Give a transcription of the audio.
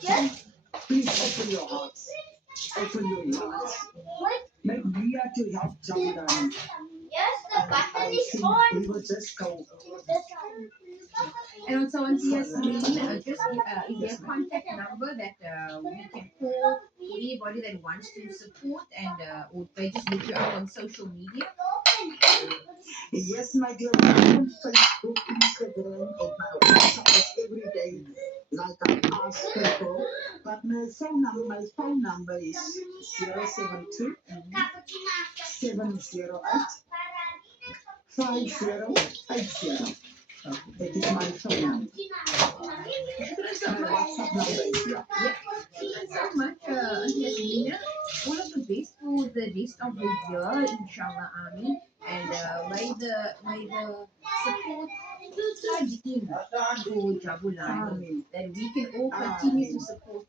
Please open your hearts, open your minds. Make Ria to help Jamadani. Yes, the button is on. We will just go. And also on Yasmin, just is there a contact number that we can call for anybody that wants to support and or they just look you up on social media? Yes, my dear, I'm on Facebook, Instagram, and my WhatsApp every day, like I ask people. But my phone number is 072 708 5080. That is my phone number. Shukran so My much. WhatsApp number is here. Yeah, shukran so much, Auntie Yasmina. All of the best for the rest of the year, inshallah, Ami. And may the support flood in for Jabulani, Amen. that we can all continue to support